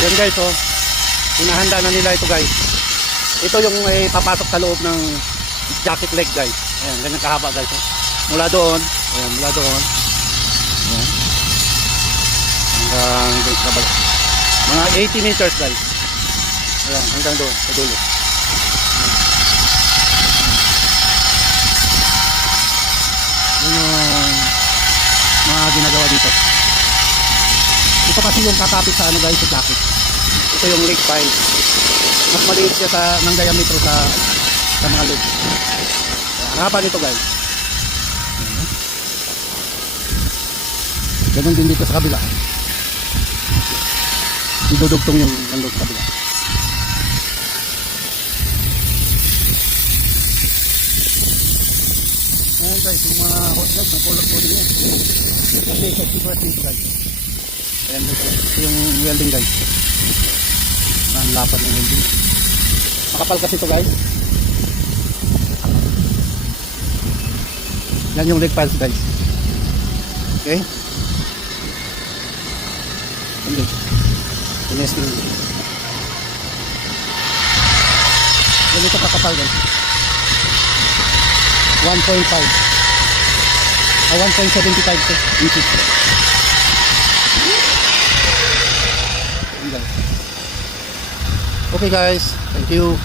Yan guys, oh. Hinahanda na nila ito guys. Ito yung papasok sa loob ng jacket leg guys. Ayan, ganyan kahaba guys, oh. Mula doon, ayan, mula doon. Ayan. Hanggang doon sa baba. Mga 80 meters guys. Ayan, hanggang doon, sa dulo. Yan yung mga ginagawa dito. Ito kasi yung kakapit sa ano guys, sa jacket. Ito yung leg pile. Mas maliit siya ng diametro sa mga leg. Harapan ito guys. Ganun din dito sa kabila. Idudugtong yung nandun sa kabila. Ayan guys, yung mga hot guys, napulot po din yan. Kasi safety first dito guys. Ayan dito, ito yung welding guys. Ang lapad ng welding. Makapal kasi ito guys. Yan yung leg piles guys. Okay. Hindi. Tinesting. Yan ito kakapal guys. 1.5 1.75 inches. Okay guys, thank you.